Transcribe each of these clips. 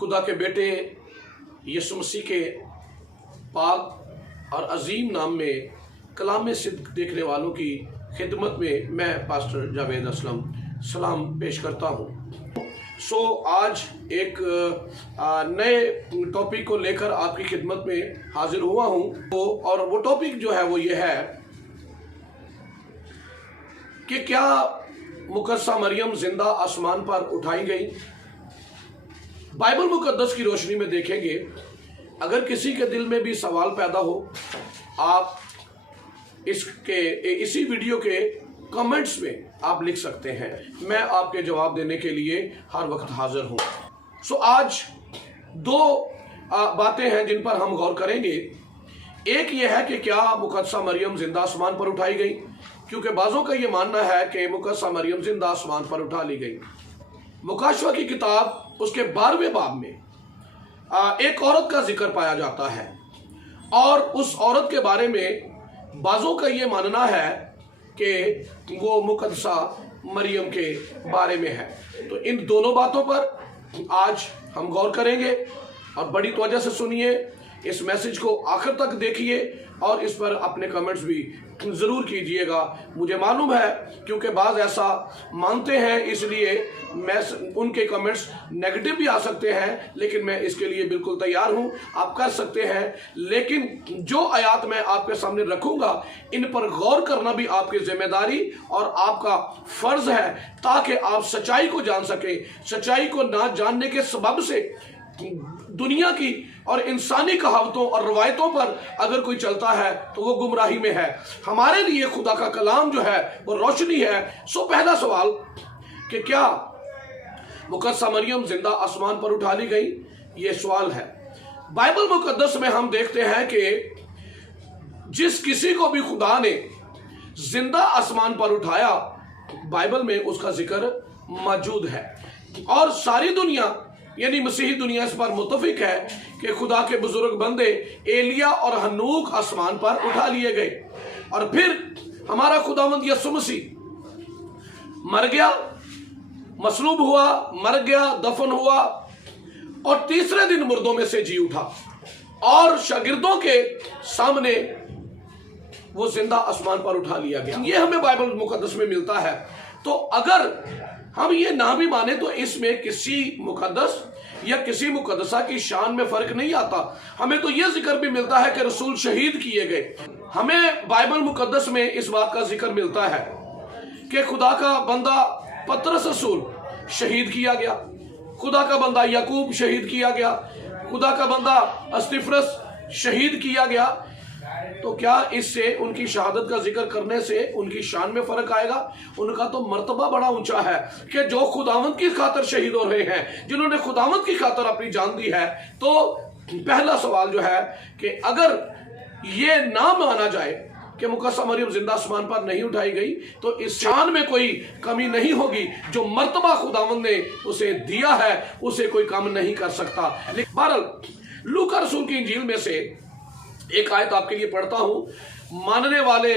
खुदा के बेटे यीशु मसीह के पाक और अजीम नाम में कलाम सिद्क देखने वालों की खिदमत में मैं पास्टर जावेद असलम सलाम पेश करता हूँ। आज एक नए टॉपिक को लेकर आपकी खिदमत में हाजिर हुआ हूँ और वो टॉपिक जो है वो ये है कि क्या मुकद्दसा मरियम जिंदा आसमान पर उठाई गई। बाइबल मुकद्दस की रोशनी में देखेंगे, अगर किसी के दिल में भी सवाल पैदा हो, आप इसी वीडियो के कमेंट्स में आप लिख सकते हैं। मैं आपके जवाब देने के लिए हर वक्त हाजिर हूं। आज दो बातें हैं जिन पर हम गौर करेंगे। एक यह है कि क्या मुकद्दसा मरियम जिंदा आसमान पर उठाई गई, क्योंकि बाज़ों का यह मानना है कि मुकद्दसा मरियम जिंदा आसमान पर उठा ली गई। मुकाशवा की किताब उसके 12वें बाब में एक औरत का जिक्र पाया जाता है और उस औरत के बारे में बाज़ों का यह मानना है कि वो मुकद्दसा मरियम के बारे में है। तो इन दोनों बातों पर आज हम गौर करेंगे और बड़ी तवज्जो से सुनिए, इस मैसेज को आखिर तक देखिए और इस पर अपने कमेंट्स भी ज़रूर कीजिएगा। मुझे मालूम है क्योंकि बाज़ ऐसा मानते हैं, इसलिए मैं उनके कमेंट्स नेगेटिव भी आ सकते हैं, लेकिन मैं इसके लिए बिल्कुल तैयार हूं। आप कर सकते हैं, लेकिन जो आयात मैं आपके सामने रखूंगा इन पर गौर करना भी आपकी जिम्मेदारी और आपका फर्ज है, ताकि आप सच्चाई को जान सकें। सच्चाई को ना जानने के सबब से दुनिया की और इंसानी कहावतों और रवायतों पर अगर कोई चलता है तो वो गुमराही में है। हमारे लिए खुदा का कलाम जो है वो रोशनी है। पहला सवाल कि क्या मुकद्दसा मरियम जिंदा आसमान पर उठा ली गई, ये सवाल है। बाइबल मुकद्दस में हम देखते हैं कि जिस किसी को भी खुदा ने जिंदा आसमान पर उठाया, बाइबल में उसका जिक्र मौजूद है और सारी दुनिया यानी मसीही दुनिया इस पर मुत्तफिक है कि खुदा के बुजुर्ग बंदे एलिया और हनूक आसमान पर उठा लिए गए और फिर हमारा खुदावंद यीशु मसीह मर गया, मसलूब हुआ, मर गया, दफन हुआ और तीसरे दिन मुर्दों में से जी उठा और शागिर्दों के सामने वो जिंदा आसमान पर उठा लिया गया। ये हमें बाइबल मुकद्दस में मिलता है। तो अगर हम ये ना भी माने तो इसमें किसी मुकद्दस या किसी मुकद्दसा की शान में फर्क नहीं आता। हमें तो यह जिक्र भी मिलता है कि रसूल शहीद किए गए। हमें बाइबल मुकद्दस में इस बात का जिक्र मिलता है कि खुदा का बंदा पतरस रसूल शहीद किया गया, खुदा का बंदा याकूब शहीद किया गया, खुदा का बंदा अस्तिफरस शहीद किया गया। तो क्या इससे उनकी शहादत का जिक्र करने से उनकी शान में फर्क आएगा? उनका तो मर्तबा बड़ा ऊंचा है कि जो खुदावंद की खातर शहीद हो रहे हैं, जिन्होंने खुदावंद की खातर अपनी जान दी है। तो पहला सवाल जो है कि अगर ये ना माना जाए कि मुकद्दसा मरियम जिंदा आसमान पर नहीं उठाई गई, तो इस शान में कोई कमी नहीं होगी। जो मर्तबा खुदावंद ने उसे दिया है उसे कोई कम नहीं कर सकता। लेकिन बहरहाल लूका रसूल की इंजील में से एक आयत आपके लिए पढ़ता हूं। मानने वाले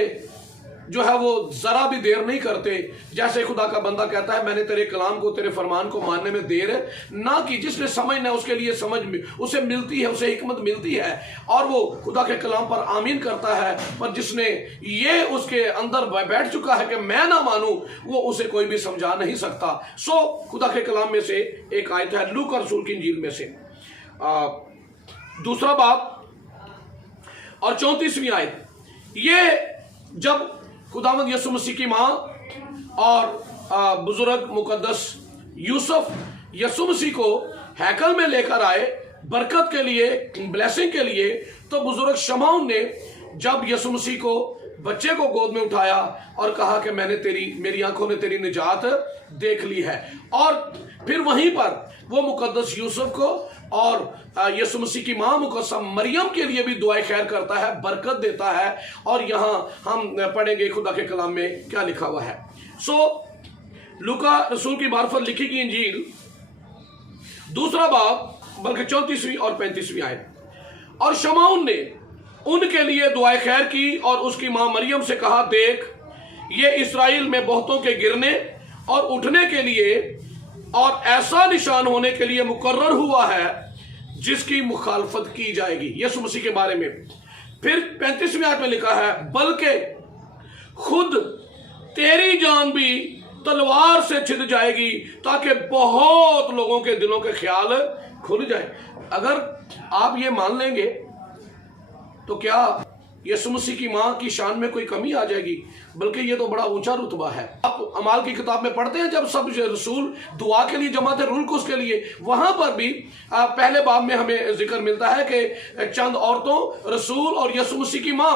जो है वो जरा भी देर नहीं करते। जैसे खुदा का बंदा कहता है, मैंने तेरे कलाम को, तेरे फरमान को मानने में देर ना की। जिसने समझना है उसके लिए समझ उसे मिलती है, उसे हिकमत मिलती है और वो खुदा के कलाम पर आमीन करता है। पर जिसने ये उसके अंदर बैठ चुका है कि मैं ना मानूं, वो उसे कोई भी समझा नहीं सकता। खुदा के कलाम में से एक आयत है लूका रसूल की इंजील में से 2 बाब और 34वीं आयत। ये जब खुदावंद यीशु मसीह की मां और बुजुर्ग मुकद्दस यूसुफ यीशु मसीह को हैकल में लेकर आए बरकत के लिए, ब्लेसिंग के लिए, तो बुजुर्ग शमौन ने जब यीशु मसीह को बच्चे को गोद में उठाया और कहा कि मेरी आंखों ने तेरी निजात देख ली है, और फिर वहीं पर वो मुकद्दस यूसुफ को और यीशु मसीह की मां मुकद्दसा मरियम के लिए भी दुआए खैर करता है, बरकत देता है। और यहां हम पढ़ेंगे खुदा के कलाम में क्या लिखा हुआ है। लूका रसूल की मार्फत लिखी गई इंजील 2 बाब बल्कि 34वीं और 35वीं आयत। और शमौन ने उनके लिए दुआए खैर की और उसकी मां मरियम से कहा, देख ये इस्राएल में बहुतों के गिरने और उठने के लिए और ऐसा निशान होने के लिए मुकर्रर हुआ है जिसकी मुखालफत की जाएगी, यीशु मसीह के बारे में। फिर 35वीं आयत में लिखा है, बल्कि खुद तेरी जान भी तलवार से छिद जाएगी ताकि बहुत लोगों के दिलों के ख्याल खुल जाए। अगर आप ये मान लेंगे तो क्या यीशु मसीह की मां की शान में कोई कमी आ जाएगी? बल्कि ये तो बड़ा ऊंचा रुतबा है। आप अमाल की किताब में पढ़ते हैं जब सब रसूल दुआ के लिए जमा थे, रुल्कुस के लिए, वहां पर भी पहले बाब में हमें जिक्र मिलता है कि चंद औरतों, रसूल और यीशु मसीह की मां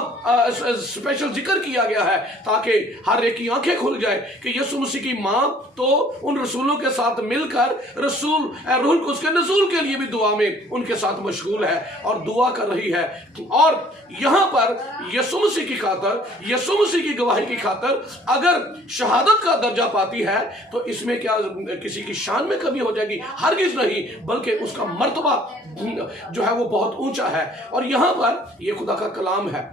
स्पेशल जिक्र किया गया है ताकि हर एक की आंखें खुल जाए कि यीशु मसीह की मां तो उन रसूलों के साथ मिलकर रसूल रुल्कुस के नज़ूल के लिए भी दुआ में उनके साथ मशगूल है और दुआ कर रही है। और यहां पर यीशु मसीह की खातर, यीशु मसीह की गवाही की खातर अगर शहादत का दर्जा पाती है तो इसमें क्या किसी की शान में कमी हो जाएगी? हरगिज नहीं, बल्कि उसका मर्तबा जो है वो बहुत ऊंचा है। और यहां पर ये खुदा का कलाम है,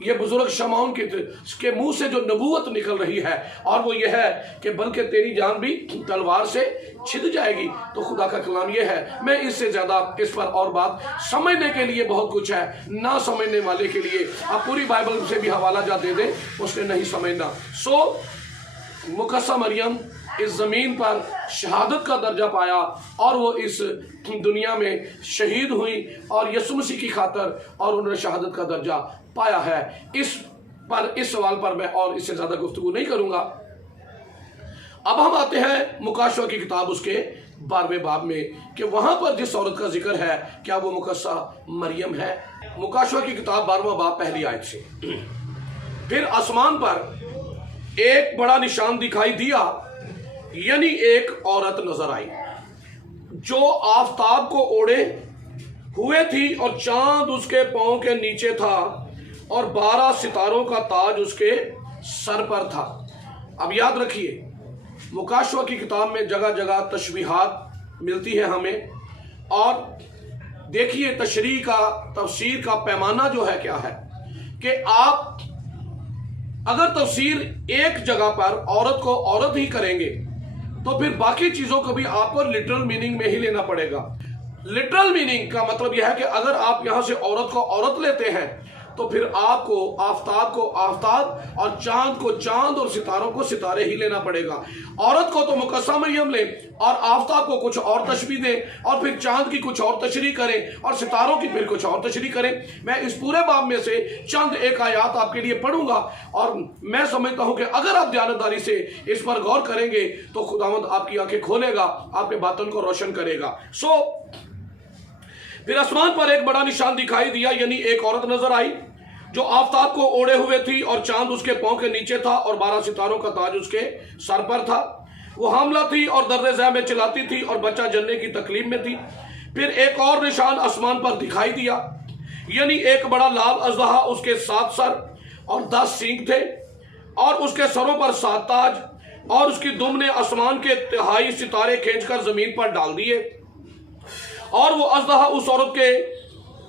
ये बुजुर्ग शमौन के मुंह से जो नबूवत निकल रही है और वो ये है कि बल्कि तेरी जान भी तलवार से छिद जाएगी। तो खुदा का कलाम ये है। मैं इससे ज्यादा इस पर और बात, समझने के लिए बहुत कुछ है, ना समझने वाले के लिए आप पूरी बाइबल से भी हवाला जा दे दे, उसने नहीं समझना। सो मुकस्सा मरियम इस जमीन पर शहादत का दर्जा पाया और वो इस दुनिया में शहीद हुई और यीशु मसीह की खातर और उन्होंने शहादत का दर्जा पाया है। इस सवाल पर मैं और इससे ज्यादा गुफ्तगू नहीं करूंगा। अब हम आते हैं मुकाशवा की किताब उसके 12वें बाब में कि वहां पर जिस औरत का जिक्र है क्या वो मुकस्सा मरियम है? मुकाशवा की किताब 12वां बाब पहली आयत से, फिर आसमान पर एक बड़ा निशान दिखाई दिया, यानी एक औरत नजर आई जो आफताब को ओढ़े हुए थी और चांद उसके पांव के नीचे था और 12 सितारों का ताज उसके सर पर था। अब याद रखिए, मुकाशवा की किताब में जगह जगह तशबीहात मिलती है हमें, और देखिए तशरीह का, तफसीर का पैमाना जो है क्या है कि आप अगर तफसीर एक जगह पर औरत को औरत ही करेंगे तो फिर बाकी चीजों को भी आपको लिटरल मीनिंग में ही लेना पड़ेगा। लिटरल मीनिंग का मतलब यह है कि अगर आप यहां से औरत को औरत लेते हैं तो फिर आपको आफताब को आफताब और चांद को चांद और सितारों को सितारे ही लेना पड़ेगा। औरत को तो मुकस्सा मरियम ले और आफताब को कुछ और तशबीह दें और फिर चांद की कुछ और तशरीह करें और सितारों की फिर कुछ और तशरीह करें। मैं इस पूरे बाब में से चंद एक आयात आपके लिए पढ़ूंगा और मैं समझता हूं कि अगर आप ध्यानदारी से इस पर गौर करेंगे तो खुदावंद आपकी आंखें खोलेगा, आपके बातन को रोशन करेगा। फिर आसमान पर एक बड़ा निशान दिखाई दिया, यानी एक औरत नजर आई जो आफताब को ओढ़े हुए थी और चांद उसके पांव के नीचे था और 12 सितारों का ताज उसके सर पर था। वो हामला थी और दर्द ज़ह में चिल्लाती थी और बच्चा जन्ने की तकलीफ में थी। फिर एक और निशान आसमान पर दिखाई दिया, यानी एक बड़ा लाल अजहा, उसके 7 सर और 10 सींग थे और उसके सरों पर 7 ताज और उसकी दुम ने आसमान के तिहाई सितारे खींचकर जमीन पर डाल दिए। और वो अजहा उस औरत के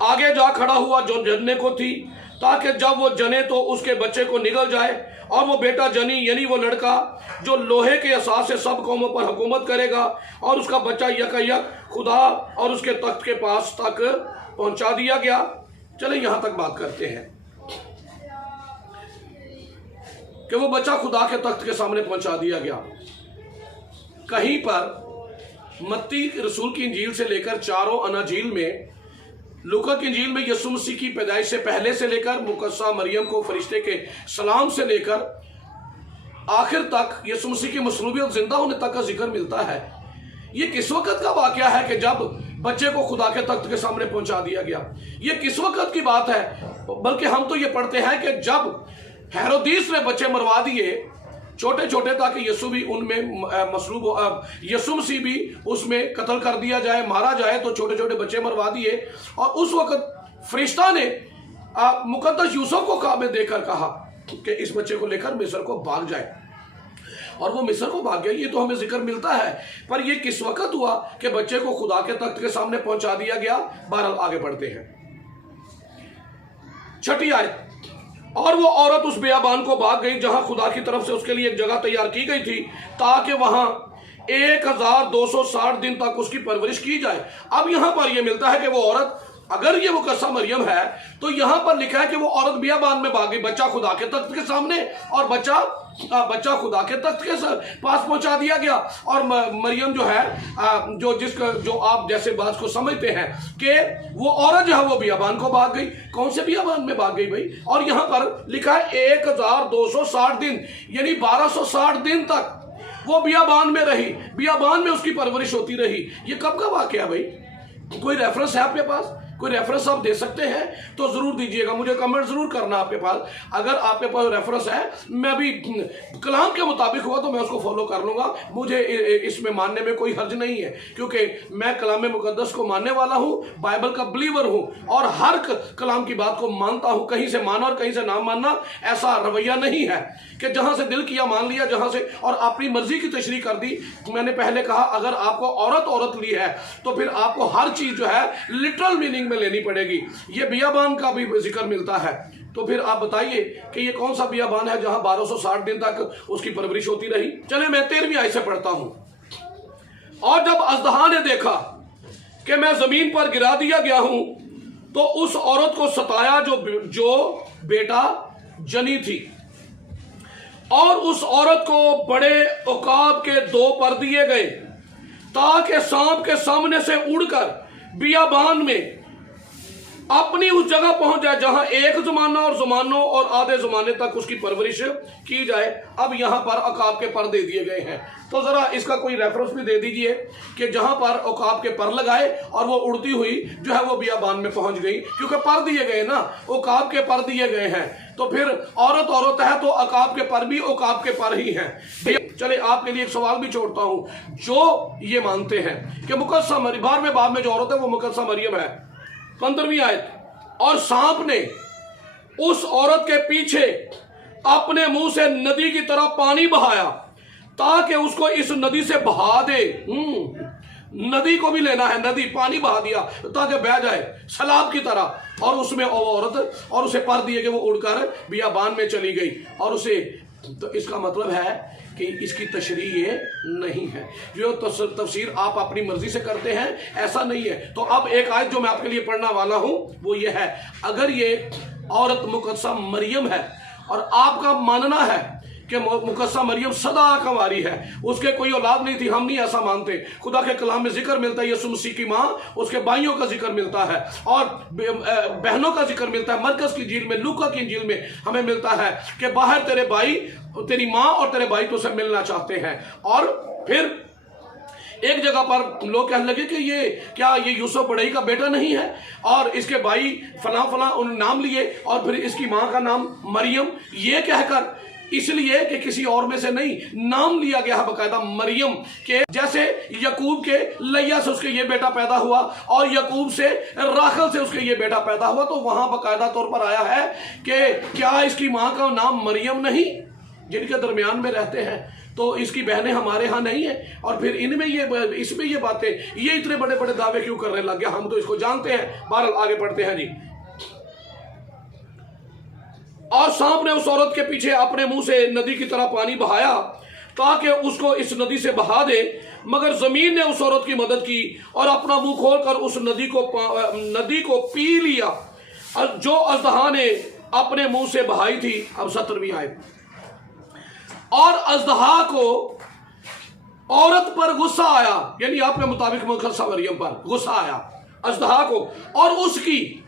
आगे जा खड़ा हुआ जो जनने को थी, ताकि जब वो जने तो उसके बच्चे को निगल जाए और वो बेटा जनी, यानी वो लड़का जो लोहे के असास से सब कौमों पर हुकूमत करेगा, और उसका बच्चा यक खुदा और उसके तख्त के पास तक पहुंचा दिया गया। चले यहां तक बात करते हैं कि वो बच्चा खुदा के तख्त के सामने पहुंचा दिया गया। कहीं पर मत्ती रसूल की इंजील से लेकर चारों अनाजील में, लूका की इंजील में यीशु मसीह की पैदाइश से पहले से लेकर मुकस्सा मरियम को फरिश्ते के सलाम से लेकर आखिर तक यीशु मसीह की मसलूबियत जिंदा होने तक का जिक्र मिलता है। ये किस वक्त का वाकया है कि जब बच्चे को खुदा के तख्त के सामने पहुंचा दिया गया? ये किस वक्त की बात है? बल्कि हम तो ये पढ़ते हैं कि जब हेरोदीस ने बच्चे मरवा दिए छोटे छोटे, ताकि यीशु भी उनमें मसलूब, यीशु मसीह भी उसमें कत्ल कर दिया जाए, मारा जाए, तो छोटे छोटे बच्चे मरवा दिए। और उस वक्त फरिश्ता ने मुकद्दस यूसुफ को ख्वाब में देकर कहा कि इस बच्चे को लेकर मिस्र को भाग जाए, और वो मिस्र को भाग गया। ये तो हमें जिक्र मिलता है, पर ये किस वक्त हुआ कि बच्चे को खुदा के तख्त के सामने पहुंचा दिया गया? बहरहाल आगे बढ़ते हैं। 6 आयत, और वो औरत उस बियाबान को भाग गई जहां खुदा की तरफ से उसके लिए एक जगह तैयार की गई थी, ताकि वहां 1260 दिन तक उसकी परवरिश की जाए। अब यहां पर यह मिलता है कि वो औरत, अगर ये मुकस्सा मरियम है तो यहां पर लिखा है कि वो औरत बियाबान में भाग गई, बच्चा खुदा के तख्त के सामने, और बच्चा खुदा के तख्त के पास पहुंचा दिया गया। और मरियम जो है, जो आप जैसे बात को समझते हैं कि वो औरत जो है वो बियाबान को भाग गई। कौन से बियाबान में भाग गई भाई? और यहां पर लिखा है 1260 दिन, यानी 1260 दिन तक वो बियाबान में रही, बियाबान में उसकी परवरिश होती रही। ये कब का वाकया भाई? कोई रेफरेंस है आपके पास? कोई रेफरेंस आप दे सकते हैं तो जरूर दीजिएगा, मुझे कमेंट जरूर करना आपके पास। अगर आपके पास रेफरेंस है, मैं भी कलाम के मुताबिक हुआ तो मैं उसको फॉलो कर लूंगा, मुझे इसमें मानने में कोई हर्ज नहीं है, क्योंकि मैं कलाम मुकद्दस को मानने वाला हूं, बाइबल का बिलीवर हूं, और हर कलाम की बात को मानता हूं। कहीं से माना और कहीं से ना मानना, ऐसा रवैया नहीं है कि जहां से दिल किया मान लिया, जहां से और अपनी मर्जी की तशरीह कर दी। मैंने पहले कहा, अगर आपको औरत ली है तो फिर आपको हर चीज जो है लिटरल मीनिंग में लेनी पड़ेगी। ये बियाबान का भी जिक्र मिलता है, तो फिर आप बताइए कि ये कौन सा बियाबान है जहां 1260 दिन तक उसकी परवरिश होती रही। चले मैं 13वीं आयत से पढ़ता हूं। और जब अज़दहा ने देखा कि मैं जमीन पर गिरा दिया गया हूं, तो उस औरत को सताया जो बेटा जनी थी, और उस औरत को बड़े उकाब के 2 पर दिए गए, ताकि सांप के सामने से उड़कर बियाबान में अपनी उस जगह पहुंच जाए जहां एक जमाना और जमानों और आधे जमाने तक उसकी परवरिश की जाए। अब यहां पर उकाब के पर दे दिए गए हैं, तो जरा इसका कोई रेफरेंस भी दे दीजिए कि जहां पर उकाब के पर लगाए और वो उड़ती हुई जो है वो बियाबान में पहुंच गई, क्योंकि पर दिए गए ना, उकाब के पर दिए गए हैं। तो फिर औरत है तो उकाब के पर भी उकाब के पर ही हैं। चले आपके लिए एक सवाल भी छोड़ता हूं, जो ये मानते हैं कि मुकद्दसा मरियम बाब में जो औरत है वो मुकद्दसा मरियम है। 15वीं आयत, और सांप ने उस औरत के पीछे अपने मुंह से नदी की तरह पानी बहाया, ताकि उसको इस नदी से बहा दे। नदी को भी लेना है, नदी पानी बहा दिया ताकि बह जाए सैलाब की तरह, और उसमें औरत और उसे पर दिए कि वो उड़कर बियाबान में चली गई। और उसे, तो इसका मतलब है कि इसकी तशरीह ये नहीं है, जो तफसीर आप अपनी मर्जी से करते हैं, ऐसा नहीं है। तो अब एक आयत जो मैं आपके लिए पढ़ना वाला हूं वो ये है, अगर ये औरत मुकद्दसा मरियम है और आपका मानना है कि मुकद्दसा मरियम सदा कंवारी है, उसके कोई औलाद नहीं थी, हम नहीं ऐसा मानते। खुदा के कलाम में जिक्र मिलता है यीशु मसीह की माँ, उसके भाइयों का जिक्र मिलता है, और बहनों का जिक्र मिलता है। मरकस की इंजील में, लूका की इंजील में हमें मिलता है कि बाहर तेरे भाई, तेरी माँ और तेरे भाई तुझसे मिलना चाहते हैं। और फिर एक जगह पर लोग कहने लगे कि ये यूसुफ बड़ई का बेटा नहीं है, और इसके भाई फला फला उन नाम लिए, और फिर इसकी माँ का नाम मरियम, ये कहकर, इसलिए कि किसी और में से नहीं, नाम लिया गया है बकायदा मरियम के। जैसे यकूब के लैया से उसके ये बेटा पैदा हुआ, और यकूब से राखल से उसके ये बेटा पैदा हुआ, तो वहां बकायदा तौर पर आया है कि क्या इसकी माँ का नाम मरियम नहीं, जिनके दरमियान में रहते हैं, तो इसकी बहनें हमारे यहाँ नहीं है। और फिर इसमें ये बातें, ये इतने बड़े बड़े दावे क्यों करने लग गया, हम तो इसको जानते हैं। बहरहाल आगे पढ़ते हैं जी। और सांप ने उस औरत के पीछे अपने मुंह से नदी की तरह पानी बहाया, ताकि उसको इस नदी से बहा दे, मगर जमीन ने उस औरत की मदद की और अपना मुंह खोलकर उस नदी को पी लिया, जो अज़दहा ने अपने मुंह से बहाई थी। अब 17वीं आयत, और अज़दहा को औरत पर गुस्सा आया, यानी आपके मुताबिक मुकद्दसा मरियम पर गुस्सा आया अज़दहा को, और उसकी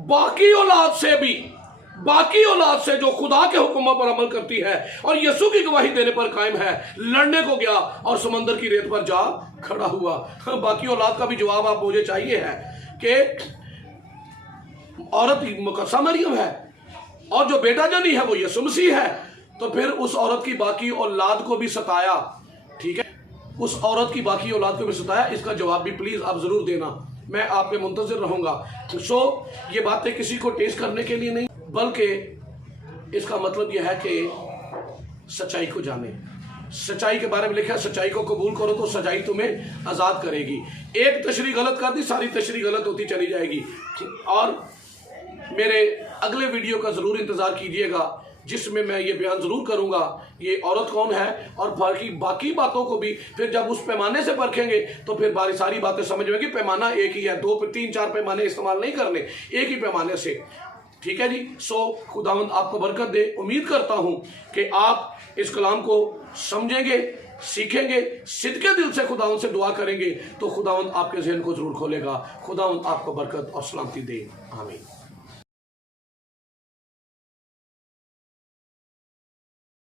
बाकी औलाद से जो खुदा के हुक्मों पर अमल करती है और यीशु की गवाही देने पर कायम है, लड़ने को गया और समंदर की रेत पर जा खड़ा हुआ। बाकी औलाद का भी जवाब आप मुझे चाहिए है कि औरत मुकद्दसा मरियम है और जो बेटा जनी है वो यीशु मसीह है, तो फिर उस औरत की बाकी औलाद को भी सताया। ठीक है, उस औरत की बाकी औलाद को भी सताया। इसका जवाब भी प्लीज आप जरूर देना, मैं आपके मुंतजिर रहूंगा। ये बातें किसी को टेस्ट करने के लिए नहीं, बल्कि इसका मतलब यह है कि सच्चाई को जाने, सच्चाई के बारे में लिखा है, सच्चाई को कबूल करो तो सच्चाई तुम्हें आजाद करेगी। एक तशरीह गलत कर दी, सारी तशरीह गलत होती चली जाएगी। और मेरे अगले वीडियो का जरूर इंतजार कीजिएगा, जिसमें मैं ये बयान ज़रूर करूँगा ये औरत कौन है, और बाकी बातों को भी फिर जब उस पैमाने से परखेंगे तो फिर सारी बातें समझ में कि पैमाना एक ही है, 2 3 4 पैमाने इस्तेमाल नहीं करने, एक ही पैमाने से। ठीक है जी। सो खुदावंद आपको बरकत दे। उम्मीद करता हूँ कि आप इस कलाम को समझेंगे, सीखेंगे, सिद्के दिल से खुदावंद से दुआ करेंगे तो खुदावंद आपके ज़हन को ज़रूर खोलेगा। खुदावंद आपको बरकत और सलामती दे। आमीन।